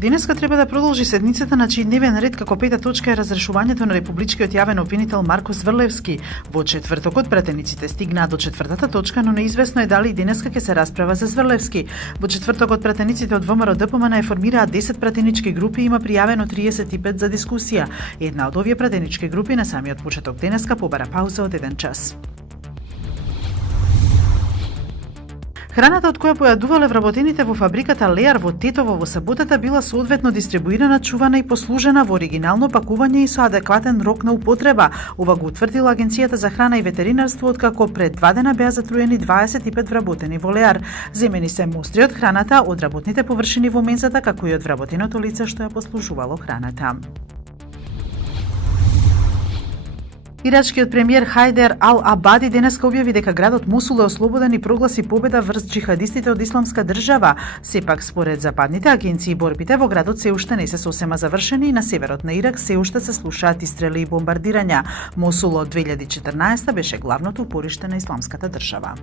Денеска треба да продолжи седницата на чиј дневен ред како пета точка е разрешувањето на републичкиот јавен обвинител Марко Зврлевски. Во четвртокот пратениците стигнаа до четвртата точка, но неизвестно е дали и денеска ќе се расправа за Зврлевски. Во четвртокот пратениците од ВМРО ДПМН е формираа 10 пратенички групи и има пријавено 35 за дискусија. Една од овие пратенички групи на самиот почеток денеска побара пауза од 1 час. Храната од која појадувале вработените во фабриката Леар во Тетово во саботата била соодветно дистрибуирана, чувана и послужена во оригинално пакување и со адекватен рок на употреба. Ова го утврдила Агенцијата за храна и ветеринарство, откако пред 2 дена беа затруени 25 вработени во Леар. Земени се мостри од храната, од работните површини во мензата, како и од вработеното лице што ја послужувало храната. Ирачкиот премиер Хајдер Ал-Абади денеска објави дека градот Мосул е ослободен и прогласи победа врз џихадистите од Исламска држава. Сепак, според западните агенции, борбите во градот се уште не се сосема завршени и на северот на Ирак се уште се слушаат истрели и бомбардирања. Мосул од 2014 беше главното упориште на Исламската држава.